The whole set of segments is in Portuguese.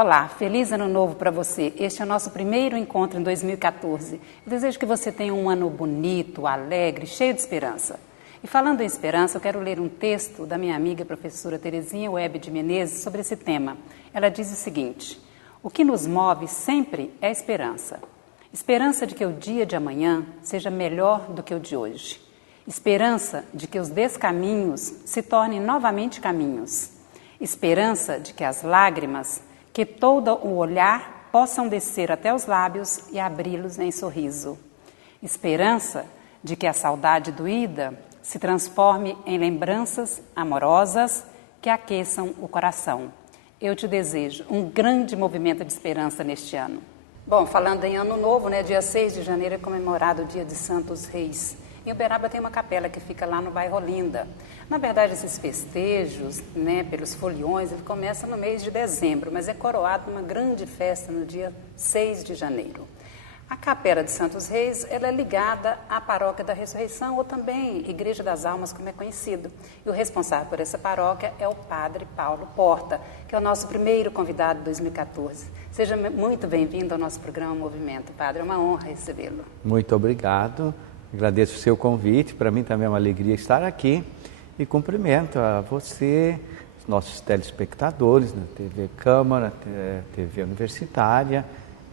Olá, feliz ano novo para você. Este é o nosso primeiro encontro em 2014. Eu desejo que você tenha um ano bonito, alegre, cheio de esperança. E falando em esperança, eu quero ler um texto da minha amiga professora Terezinha Web de Menezes sobre esse tema. Ela diz o seguinte: o que nos move sempre é a esperança. Esperança de que o dia de amanhã seja melhor do que o de hoje. Esperança de que os descaminhos se tornem novamente caminhos. Esperança de que as lágrimas, que todo o olhar, possam descer até os lábios e abri-los em sorriso. Esperança de que a saudade doída se transforme em lembranças amorosas que aqueçam o coração. Eu te desejo um grande movimento de esperança neste ano. Bom, falando em ano novo, dia 6 de janeiro é comemorado o dia de Santos Reis. Em Uberaba tem uma capela que fica lá no bairro Olinda. Na verdade, esses festejos, pelos foliões, ele começa no mês de dezembro, mas é coroado uma grande festa no dia 6 de janeiro. A Capela de Santos Reis, ela é ligada à Paróquia da Ressurreição, ou também Igreja das Almas, como é conhecido. E o responsável por essa paróquia é o Padre Paulo Porta, que é o nosso primeiro convidado de 2014. Seja muito bem-vindo ao nosso programa Movimento, Padre. É uma honra recebê-lo. Muito obrigado. Agradeço o seu convite. Para mim também é uma alegria estar aqui. E cumprimento a você, os nossos telespectadores na TV Câmara, TV Universitária,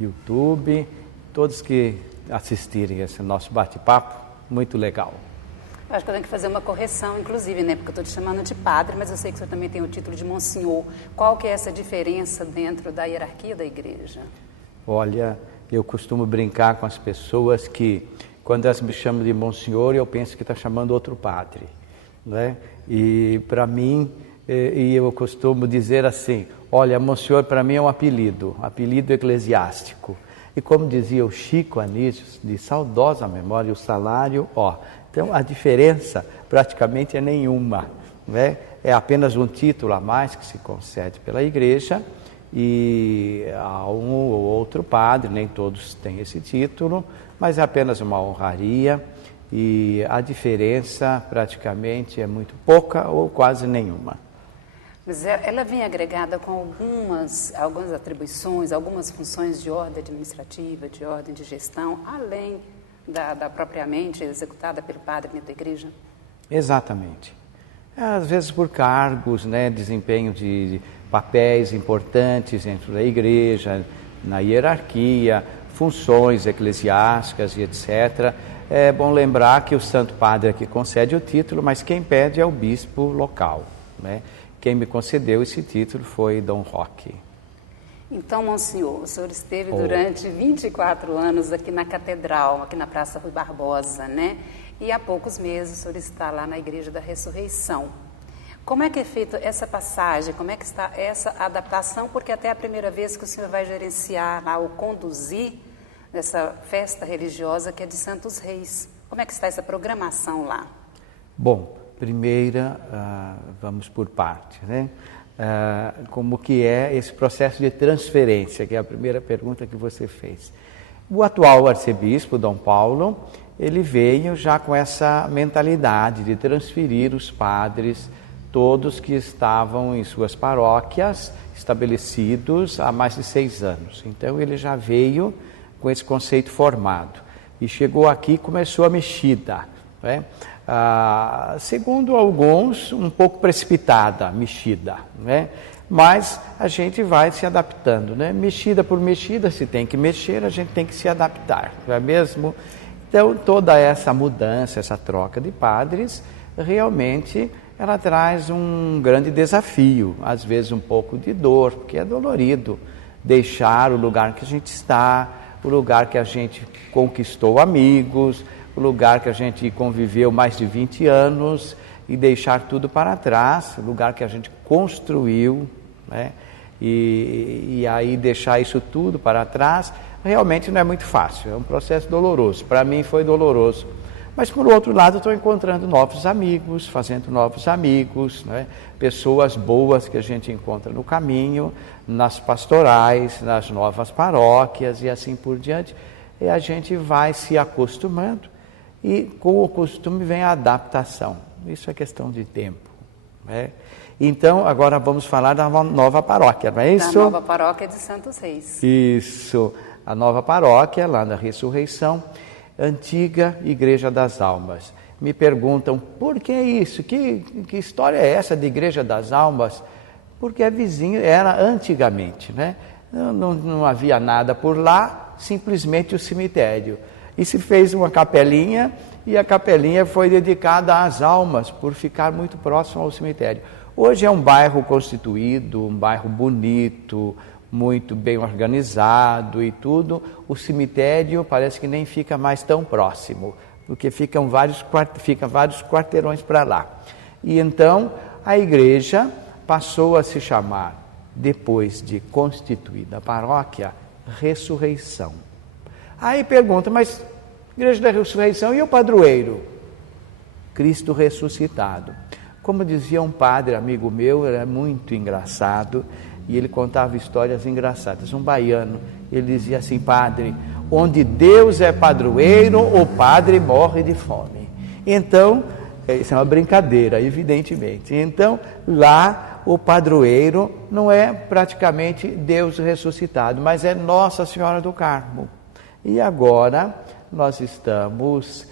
YouTube, todos que assistirem esse nosso bate-papo, muito legal. Eu acho que eu tenho que fazer uma correção, inclusive, porque eu estou te chamando de padre, mas eu sei que o senhor também tem o título de monsenhor. Qual que é essa diferença dentro da hierarquia da igreja? Olha, eu costumo brincar com as pessoas que, quando elas me chamam de monsenhor, eu penso que está chamando outro padre, né? E para mim, eu costumo dizer assim, olha, monsenhor para mim é um apelido eclesiástico. E como dizia o Chico Anísio, de saudosa memória, o salário, então a diferença praticamente é nenhuma, né? É apenas um título a mais que se concede pela igreja e a um ou outro padre, nem todos têm esse título, mas é apenas uma honraria e a diferença praticamente é muito pouca ou quase nenhuma. Mas ela vem agregada com algumas atribuições, algumas funções de ordem administrativa, de ordem de gestão, além da propriamente executada pelo padre dentro da igreja? Exatamente. Às vezes por cargos, desempenho de papéis importantes dentro da igreja, na hierarquia, funções eclesiásticas e etc. É bom lembrar que o Santo Padre é que concede o título, mas quem pede é o bispo local, né? Quem me concedeu esse título foi Dom Roque. Então, monsenhor, o senhor esteve durante 24 anos aqui na Catedral, aqui na Praça Rui Barbosa, E há poucos meses o senhor está lá na Igreja da Ressurreição. Como é que é feita essa passagem? Como é que está essa adaptação? Porque até a primeira vez que o senhor vai gerenciar lá, ou conduzir essa festa religiosa que é de Santos Reis. Como é que está essa programação lá? Bom, primeira, vamos por parte, como que é esse processo de transferência, que é a primeira pergunta que você fez. O atual arcebispo, Dom Paulo, ele veio já com essa mentalidade de transferir os padres, todos que estavam em suas paróquias, estabelecidos há mais de 6 anos. Então ele já veio com esse conceito formado. E chegou aqui e começou a mexida, segundo alguns, um pouco precipitada, mexida, mas a gente vai se adaptando, mexida por mexida, se tem que mexer, a gente tem que se adaptar, não é mesmo? Então toda essa mudança, essa troca de padres, realmente ela traz um grande desafio, às vezes um pouco de dor, porque é dolorido deixar o lugar que a gente está, o lugar que a gente conquistou amigos, o lugar que a gente conviveu mais de 20 anos e deixar tudo para trás, o lugar que a gente construiu, e aí deixar isso tudo para trás, realmente não é muito fácil, é um processo doloroso. Para mim foi doloroso, mas por outro lado estou encontrando novos amigos, fazendo novos amigos, pessoas boas que a gente encontra no caminho, nas pastorais, nas novas paróquias e assim por diante, e a gente vai se acostumando. E com o costume vem a adaptação. Isso é questão de tempo, Então, agora vamos falar da nova paróquia, não é isso? Da nova paróquia de Santos Reis. Isso, a nova paróquia lá da Ressurreição, antiga Igreja das Almas. Me perguntam, por que isso? Que história é essa de Igreja das Almas? Porque é vizinho, era antigamente, né? Não havia nada por lá, simplesmente o cemitério. E se fez uma capelinha, e a capelinha foi dedicada às almas, por ficar muito próximo ao cemitério. Hoje é um bairro constituído, um bairro bonito, muito bem organizado e tudo. O cemitério parece que nem fica mais tão próximo, porque ficam vários quarteirões para lá. E então a igreja passou a se chamar, depois de constituída a paróquia, Ressurreição. Aí pergunta, mas Igreja da Ressurreição e o padroeiro? Cristo ressuscitado. Como dizia um padre amigo meu, era muito engraçado, e ele contava histórias engraçadas. Um baiano, ele dizia assim, padre, onde Deus é padroeiro, o padre morre de fome. Então, isso é uma brincadeira, evidentemente. Então, lá o padroeiro não é praticamente Deus ressuscitado, mas é Nossa Senhora do Carmo. E agora nós estamos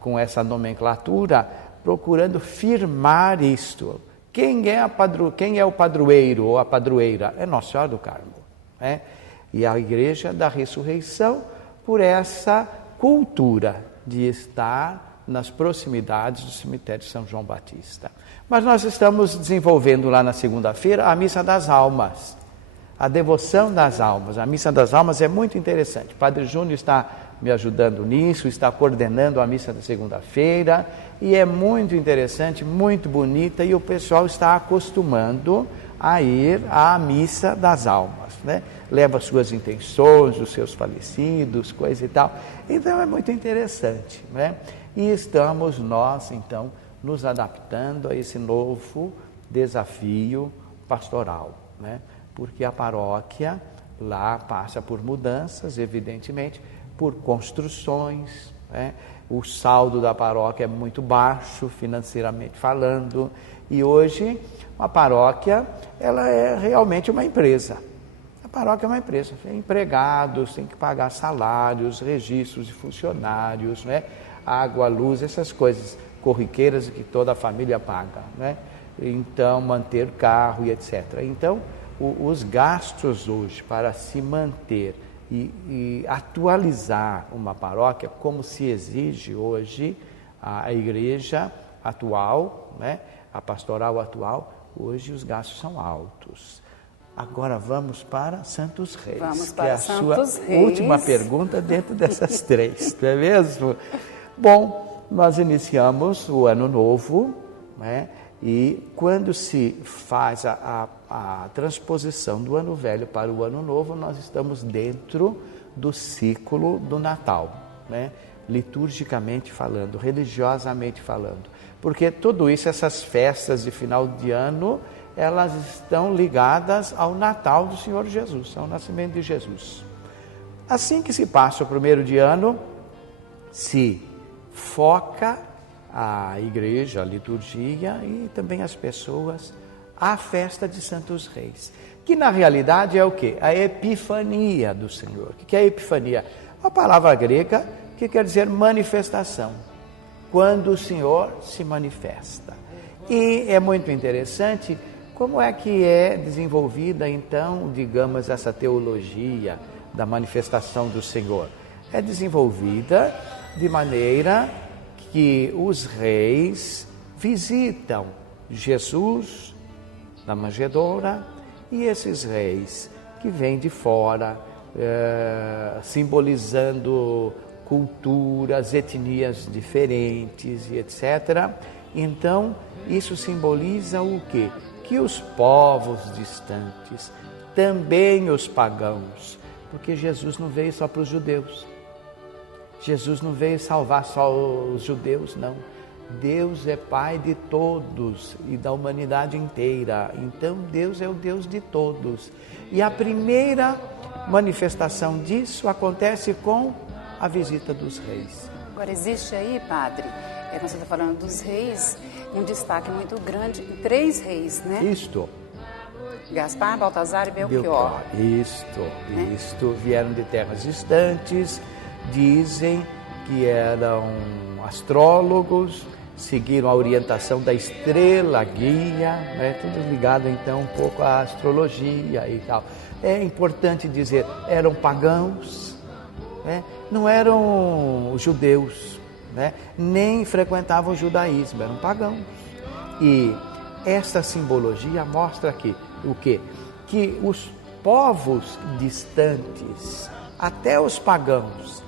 com essa nomenclatura procurando firmar isto. Quem é o padroeiro ou a padroeira? É Nossa Senhora do Carmo. Né? E a Igreja da Ressurreição, por essa cultura de estar nas proximidades do cemitério de São João Batista. Mas nós estamos desenvolvendo lá na segunda-feira a Missa das Almas, a devoção das almas. A Missa das Almas é muito interessante. O Padre Júnior está me ajudando nisso, está coordenando a missa da segunda-feira, e é muito interessante, muito bonita, e o pessoal está acostumando a ir à Missa das Almas, né? Leva suas intenções, os seus falecidos, coisa e tal. Então é muito interessante, né? E estamos nós, então, nos adaptando a esse novo desafio pastoral, né? Porque a paróquia lá passa por mudanças, evidentemente, por construções, né? O saldo da paróquia é muito baixo, financeiramente falando, e hoje a paróquia ela é realmente uma empresa. A paróquia é uma empresa, tem empregados, tem que pagar salários, registros de funcionários, né? Água, luz, essas coisas corriqueiras que toda a família paga, né? Então, manter carro e etc. Então, os gastos hoje para se manter e atualizar uma paróquia, como se exige hoje a igreja atual, né? A pastoral atual, hoje os gastos são altos. Agora vamos para Santos Reis, vamos que para é a Santos sua Reis. última pergunta dentro dessas três, não é mesmo? Bom, nós iniciamos o ano novo, né? E quando se faz a transposição do ano velho para o ano novo, nós estamos dentro do ciclo do Natal, né? Liturgicamente falando, religiosamente falando. Porque tudo isso, essas festas de final de ano, elas estão ligadas ao Natal do Senhor Jesus, ao nascimento de Jesus. Assim que se passa o primeiro de ano, se foca a igreja, a liturgia e também as pessoas à festa de Santos Reis, que na realidade é o quê? A Epifania do Senhor. O que é Epifania? Uma palavra grega que quer dizer manifestação, quando o Senhor se manifesta. E é muito interessante como é que é desenvolvida então, digamos, essa teologia da manifestação do Senhor. É desenvolvida de maneira que os reis visitam Jesus na manjedoura, e esses reis que vêm de fora, simbolizando culturas, etnias diferentes e etc. Então, isso simboliza o quê? Que os povos distantes, também os pagãos, porque Jesus não veio só para os judeus. Jesus não veio salvar só os judeus, não. Deus é Pai de todos e da humanidade inteira. Então, Deus é o Deus de todos. E a primeira manifestação disso acontece com a visita dos reis. Agora, existe aí, padre, quando você está falando dos reis, um destaque muito grande em 3 reis, né? Isto. Gaspar, Baltazar e Belchior. Isto. Vieram de terras distantes, dizem que eram astrólogos, seguiram a orientação da estrela guia, né? Tudo ligado então um pouco à astrologia e tal. É importante dizer, eram pagãos, né? Não eram judeus, né? Nem frequentavam o judaísmo, eram pagãos. E essa simbologia mostra aqui o quê? Que os povos distantes, até os pagãos,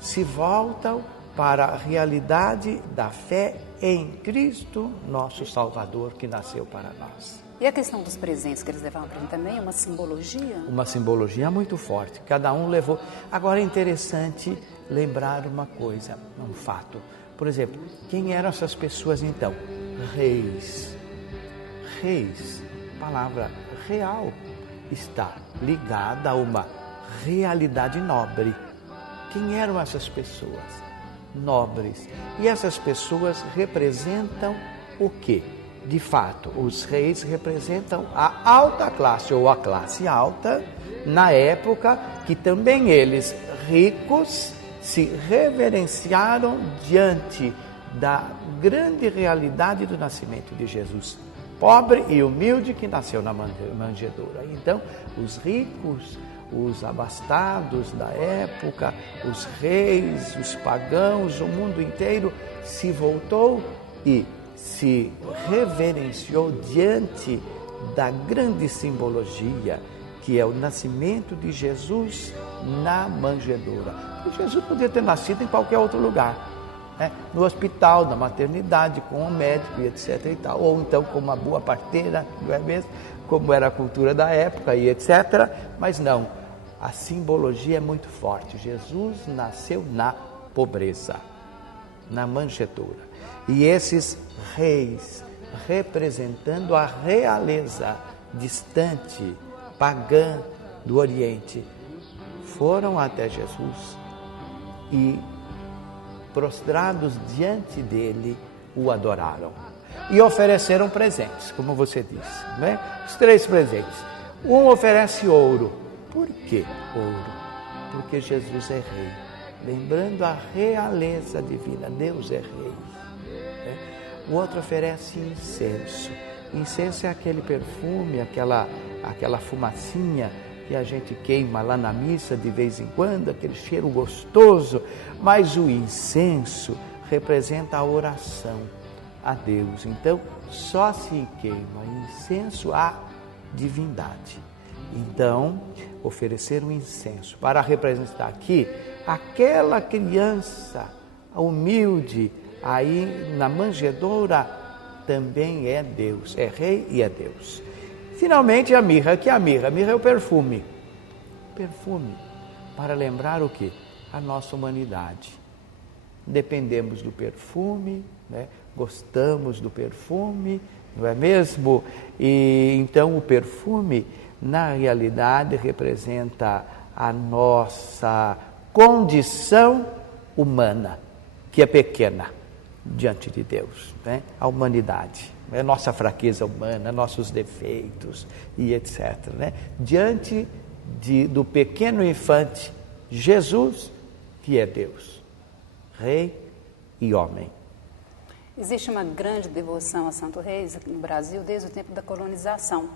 se voltam para a realidade da fé em Cristo, nosso Salvador, que nasceu para nós. E a questão dos presentes que eles levavam para ele também é uma simbologia? Uma simbologia muito forte, cada um levou. Agora é interessante lembrar uma coisa, um fato. Por exemplo, quem eram essas pessoas então? Reis. Reis, palavra real, está ligada a uma realidade nobre. Quem eram essas pessoas? Nobres. E essas pessoas representam o quê? De fato, os reis representam a alta classe ou a classe alta, na época que também eles, ricos, se reverenciaram diante da grande realidade do nascimento de Jesus. Pobre e humilde que nasceu na manjedoura. Então, os ricos, os abastados da época, os reis, os pagãos, o mundo inteiro se voltou e se reverenciou diante da grande simbologia que é o nascimento de Jesus na manjedoura. E Jesus podia ter nascido em qualquer outro lugar, né? No hospital, na maternidade, com um médico e etc. e tal, ou então com uma boa parteira, não é mesmo? Como era a cultura da época e etc. Mas não, a simbologia é muito forte. Jesus nasceu na pobreza, na manjedoura. E esses reis, representando a realeza distante, pagã do Oriente, foram até Jesus e, prostrados diante dele, o adoraram. E ofereceram presentes, como você disse, né? Os 3 presentes. Um oferece ouro. Por que ouro? Porque Jesus é rei. Lembrando a realeza divina, Deus é rei. Né? O outro oferece incenso. Incenso é aquele perfume, aquela fumacinha que a gente queima lá na missa de vez em quando, aquele cheiro gostoso. Mas o incenso representa a oração a Deus. Então, só se queima incenso à divindade. Então, oferecer um incenso para representar aqui aquela criança humilde aí na manjedoura também é Deus, é rei e é Deus. Finalmente a mirra, que é a mirra? A mirra é o perfume. Perfume para lembrar o quê? A nossa humanidade. Dependemos do perfume, né? Gostamos do perfume, não é mesmo? E então o perfume, na realidade, representa a nossa condição humana, que é pequena diante de Deus, né? A humanidade, é nossa fraqueza humana, nossos defeitos e etc. Né? Diante do pequeno infante Jesus, que é Deus, Rei e homem. Existe uma grande devoção a Santo Reis aqui no Brasil desde o tempo da colonização.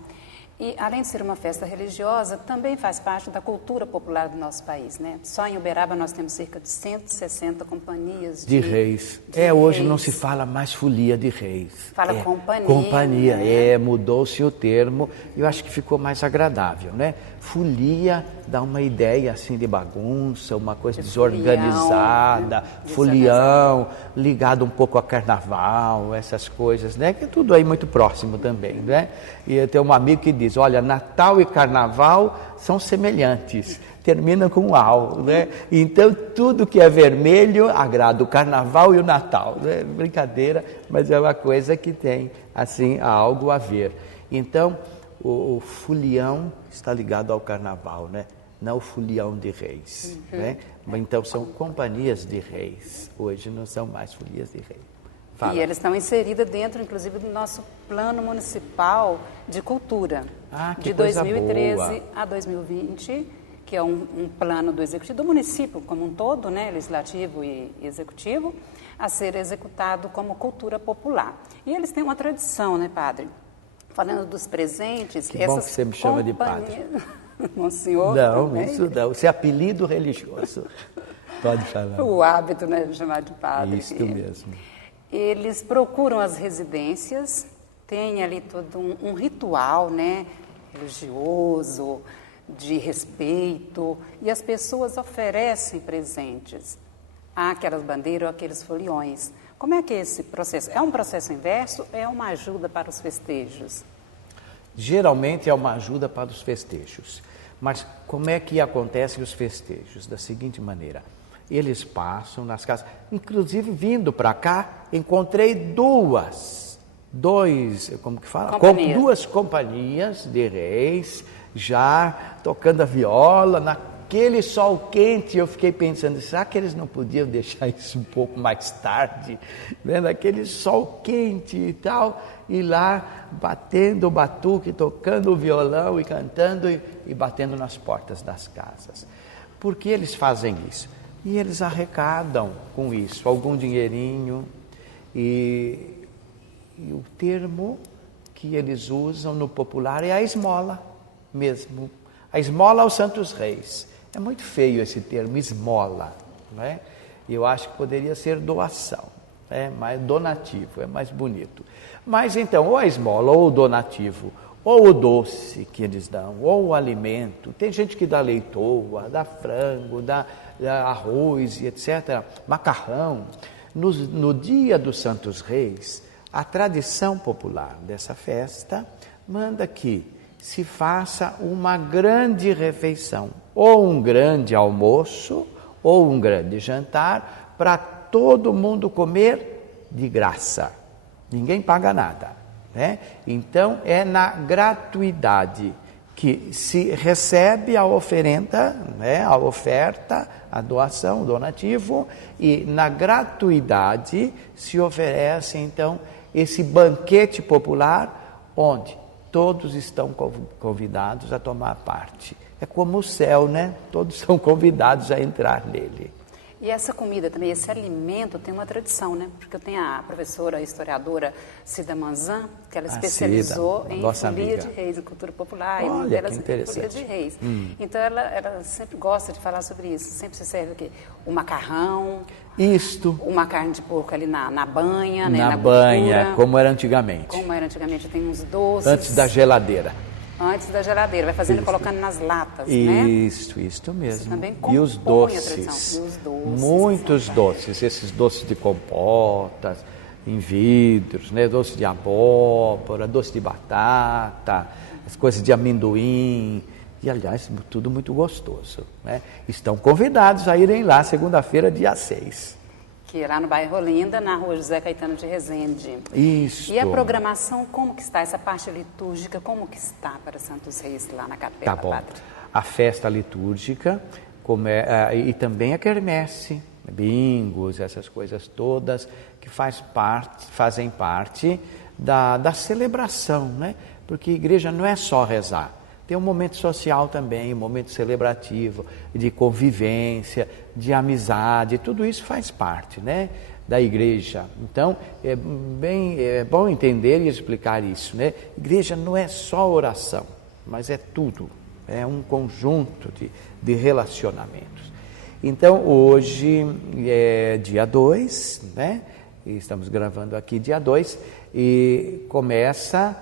E, além de ser uma festa religiosa, também faz parte da cultura popular do nosso país, né? Só em Uberaba nós temos cerca de 160 companhias de reis. Hoje não se fala mais folia de reis. Fala companhia. Companhia, né? Mudou-se o termo. Eu acho que ficou mais agradável, né? Folia dá uma ideia assim de bagunça, uma coisa desorganizada, folião, ligado um pouco a carnaval, essas coisas, né? Que é tudo aí muito próximo também, né? E eu tenho um amigo que diz, olha, Natal e Carnaval são semelhantes, terminam com al, né? Então tudo que é vermelho agrada o Carnaval e o Natal, né? Brincadeira, mas é uma coisa que tem assim algo a ver. Então o folião está ligado ao Carnaval, né? Não o folião de reis, né? Então são companhias de reis, hoje não são mais folias de reis. Fala. E eles estão inseridos dentro, inclusive, do nosso Plano Municipal de Cultura, que de coisa 2013 boa. a 2020, que é um plano do Executivo, do município como um todo, né, legislativo e executivo, a ser executado como cultura popular. E eles têm uma tradição, né, padre? Falando dos presentes... Que bom que você me chama de padre. Monsenhor Não, também. isso não. Isso é apelido religioso. Pode falar. O hábito, né, de chamar de padre. Isso mesmo. Eles procuram as residências, tem ali todo um ritual, né, religioso, de respeito, e as pessoas oferecem presentes. Há aquelas bandeiras ou aqueles foliões. Como é que é esse processo? É um processo inverso ou é uma ajuda para os festejos? Geralmente é uma ajuda para os festejos. Mas como é que acontecem os festejos? Da seguinte maneira, eles passam nas casas, inclusive vindo para cá, encontrei duas companhias de reis, já tocando a viola, naquele sol quente. Eu fiquei pensando, será que eles não podiam deixar isso um pouco mais tarde? Né? Naquele sol quente e tal, e lá batendo o batuque, tocando o violão e cantando e batendo nas portas das casas. Por que eles fazem isso? E eles arrecadam com isso algum dinheirinho, e o termo que eles usam no popular é a esmola mesmo. A esmola aos santos reis. É muito feio esse termo, esmola, não é? Eu acho que poderia ser doação, mais donativo, é mais bonito. Mas então, ou a esmola, ou o donativo, ou o doce que eles dão, ou o alimento. Tem gente que dá leitoa, dá frango, dá arroz e etc., macarrão. No dia dos Santos Reis, a tradição popular dessa festa manda que se faça uma grande refeição, ou um grande almoço, ou um grande jantar, para todo mundo comer de graça. Ninguém paga nada, né? Então, é na gratuidade que se recebe a oferenda, né? A oferta, a doação, o donativo, e na gratuidade se oferece, então, esse banquete popular, onde todos estão convidados a tomar parte. É como o céu, né? Todos são convidados a entrar nele. E essa comida também, esse alimento tem uma tradição, né? Porque eu tenho a professora, a historiadora Cida Manzan, que ela especializou em folia de reis, em cultura popular. Olha, e uma delas que interessante. Folia de reis. Então ela sempre gosta de falar sobre isso. Sempre se serve o quê? O macarrão, uma carne de porco ali na banha, né? Na banha, gordura, como era antigamente. Como era antigamente, tem uns doces. Antes da geladeira. Antes da geladeira, vai fazendo e colocando nas latas, né? Isso mesmo. Isso também E os compõe doces, a tradição. E os doces, muitos doces, esses doces de compotas, em vidros, né? Doce de abóbora, doce de batata, as coisas de amendoim, e aliás, tudo muito gostoso, né? Estão convidados a irem lá segunda-feira, dia 6. Que é lá no bairro Olinda, na rua José Caetano de Rezende. Isso. E a programação, como que está? Essa parte litúrgica, como que está para Santos Reis lá na capela, Tá bom. padre? A festa litúrgica e também a quermesse, bingos, essas coisas todas que fazem parte da celebração, né? Porque a igreja não é só rezar. Tem um momento social também, um momento celebrativo, de convivência, de amizade, tudo isso faz parte, né, da igreja. Então, é bom entender e explicar isso, né? Igreja não é só oração, mas é tudo, é um conjunto de relacionamentos. Então, hoje é dia 2, né? E estamos gravando aqui dia 2, e começa